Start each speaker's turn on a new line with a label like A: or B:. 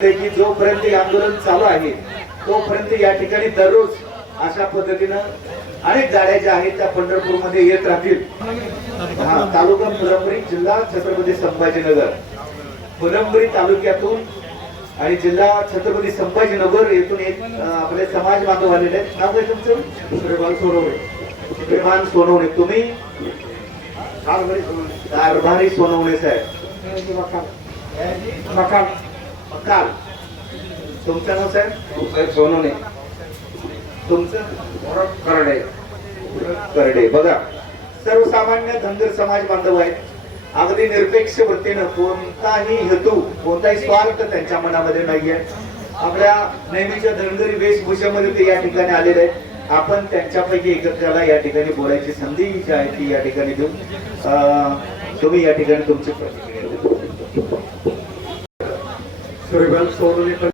A: की जोपर्यंत हे आंदोलन चालू आहे तोपर्यंत या ठिकाणी दररोज अशा पद्धतीनं अनेक गाड्या ज्या आहेत त्या पंढरपूरमध्ये येत राहतील. हा तालुका फुलंब्री जिल्हा छत्रपती संभाजीनगर. फुलंब्री तालुक्यातून आणि जिल्हा छत्रपती संभाजीनगर येथून एक आपले समाज बांधव आलेले आहेत. नाव काय तुमचं? श्रीमान सोनवणे. श्रीमान सोनवणे. तुम्ही? कारभारी सोनवणे. साहेब. काल तुमचं नाव साहेब? सोनवणे. तुमचं? करडे. करडे बघा. सर्वसामान्य धनगर समाज बांधव आहेत. अगदी निरपेक्ष वृत्तीनं कोणताही हेतू कोणताही स्वार्थ त्यांच्या मनामध्ये नाहीये. आपल्या नेहमीच्या धनगरी वेशभूषेमध्ये ते या ठिकाणी आलेले आहेत. आपण त्यांच्यापैकी एकत्राला या ठिकाणी बोलायची संधी जी आहे ती या ठिकाणी देऊ. अं, तुम्ही या ठिकाणी तुमची प्रतिक्रिया So
B: o went.